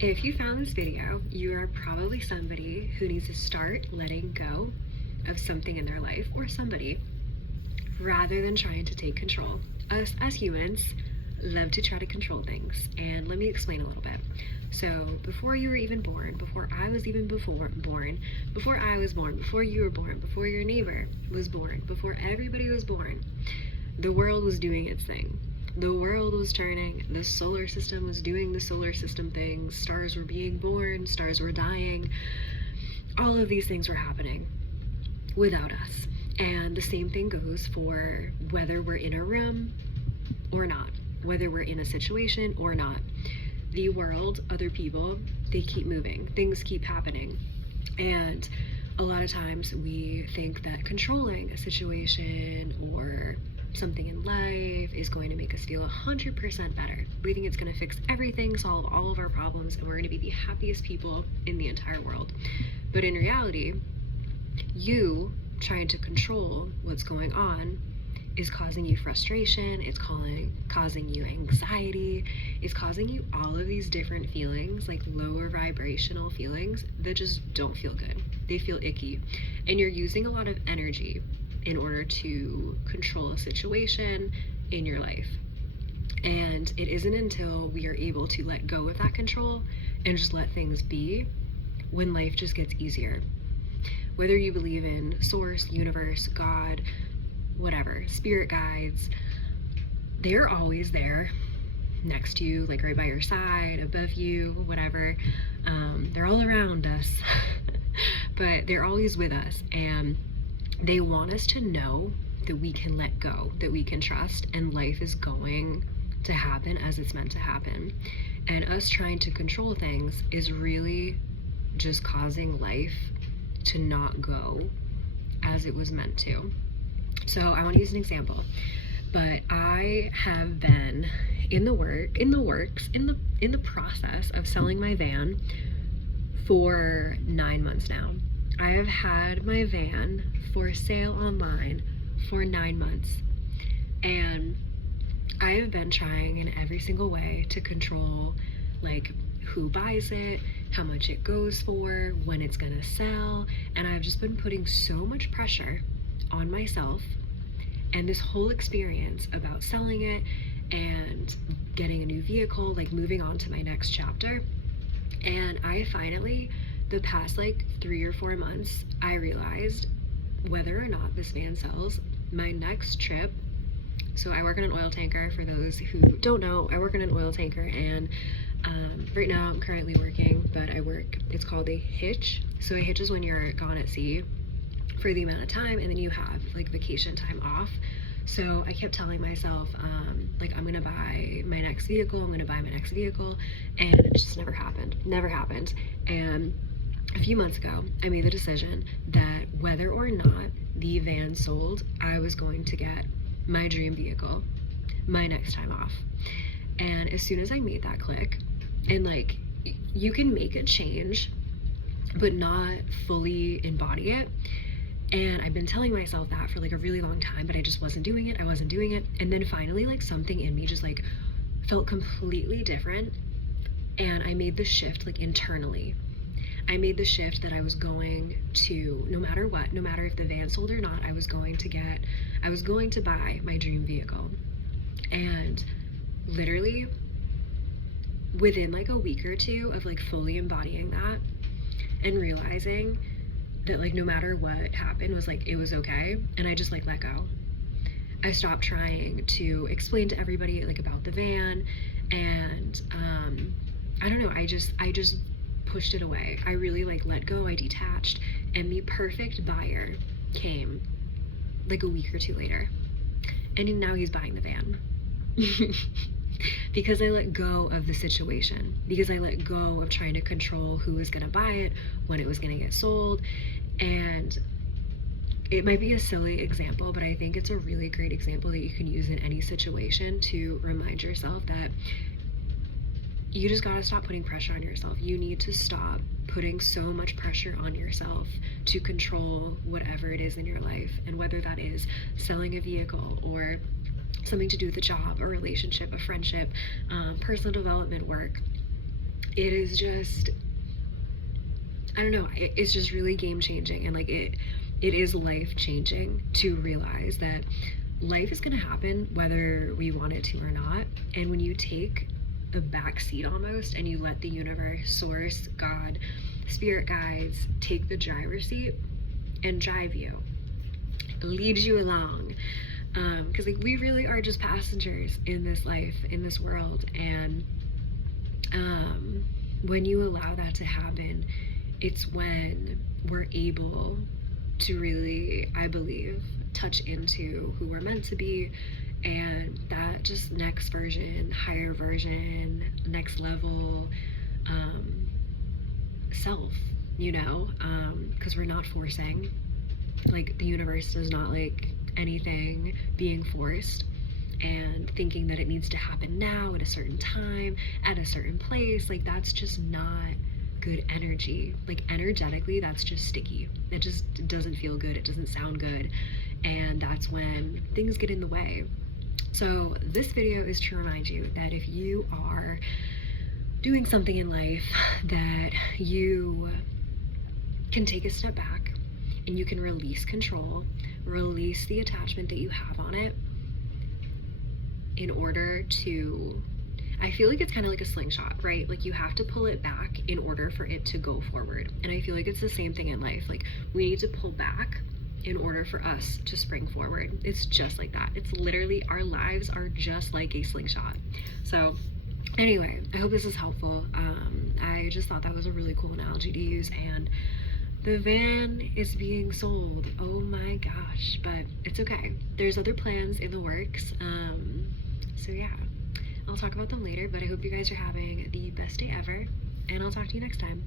If you found this video, you are probably somebody who needs to start letting go of something in their life or somebody rather than trying to take control. Us as humans love to try to control things, and let me explain a little bit. So before you were even born, before I was even born, before I was born, before you were born, before your neighbor was born, before everybody was born, the world was doing its thing. The world was turning, the solar system was doing the solar system things, stars were being born, stars were dying, all of these things were happening without us. And the same thing goes for whether we're in a room or not, whether we're in a situation or not. The world, other people, they keep moving, things keep happening. And a lot of times we think that controlling a situation or something in life is going to make us feel 100% better. We think it's going to fix everything, solve all of our problems, and we're going to be the happiest people in the entire world. But in reality, you trying to control what's going on is causing you frustration, it's causing you anxiety, it's causing you all of these different feelings, like lower vibrational feelings that just don't feel good. They feel icky. And you're using a lot of energy in order to control a situation in your life. And it isn't until we are able to let go of that control and just let things be when life just gets easier. Whether you believe in source, universe, God, whatever, spirit guides, they're always there next to you, like right by your side, above you, whatever. They're all around us, but they're always with us. And they want us to know that we can let go, that we can trust, and life is going to happen as it's meant to happen. And us trying to control things is really just causing life to not go as it was meant to. So I want to use an example, but I have been in the process of selling my van for 9 months now. I have had my van for sale online for 9 months, and I have been trying in every single way to control like who buys it, how much it goes for, when it's gonna sell, and I've just been putting so much pressure on myself and this whole experience about selling it and getting a new vehicle, like moving on to my next chapter. And I finally, the past like 3 or 4 months, I realized whether or not this van sells, my next trip, so I work on an oil tanker. For those who don't know, I work on an oil tanker, and right now I'm currently working, but it's called a hitch. So a hitch is when you're gone at sea for the amount of time, and then you have like vacation time off. So I kept telling myself, like, I'm gonna buy my next vehicle, and it just never happened. And a few months ago, I made the decision that whether or not the van sold, I was going to get my dream vehicle my next time off. And as soon as I made that click, and like, you can make a change but not fully embody it. And I've been telling myself that for like a really long time, but I just wasn't doing it. And then finally, like, something in me just like felt completely different. And I made the shift, like, internally. I made the shift that I was going to, no matter what, no matter if the van sold or not, I was going to buy my dream vehicle. And literally within like a week or two of like fully embodying that and realizing that like no matter what happened was like, it was okay, and I just like let go. I stopped trying to explain to everybody like about the van, and I don't know, I just pushed it away. I really like let go, I detached, and the perfect buyer came like a week or two later, and now he's buying the van. Because I let go of the situation, because I let go of trying to control who was gonna buy it, when it was gonna get sold. And it might be a silly example, but I think it's a really great example that you can use in any situation to remind yourself that you just gotta stop putting pressure on yourself. You need to stop putting so much pressure on yourself to control whatever it is in your life, and whether that is selling a vehicle or something to do with a job, a relationship, a friendship, personal development work. it is just, I don't know, it's just really game changing. And like it is life changing to realize that life is going to happen whether we want it to or not. And when you take a back seat almost and you let the universe, source, God, spirit guides take the driver's seat and drive you, lead you along, because like we really are just passengers in this life, in this world. And when you allow that to happen, it's when we're able to really, I believe, touch into who we're meant to be, and that just next version, higher version, next level self, you know, because we're not forcing. Like the universe does not like anything being forced and thinking that it needs to happen now at a certain time, at a certain place. Like that's just not good energy. Like energetically, that's just sticky. It just doesn't feel good. It doesn't sound good. And that's when things get in the way. So this video is to remind you that if you are doing something in life, that you can take a step back and you can release control, release the attachment that you have on it in order to, I feel like it's kind of like a slingshot, right? Like you have to pull it back in order for it to go forward. And I feel like it's the same thing in life. Like we need to pull back in order for us to spring forward. It's just like that. It's literally, our lives are just like a slingshot. So anyway, I hope this is helpful. I just thought that was a really cool analogy to use. And the van is being sold. Oh my gosh, but it's okay. There's other plans in the works. So yeah, I'll talk about them later, but I hope you guys are having the best day ever, and I'll talk to you next time.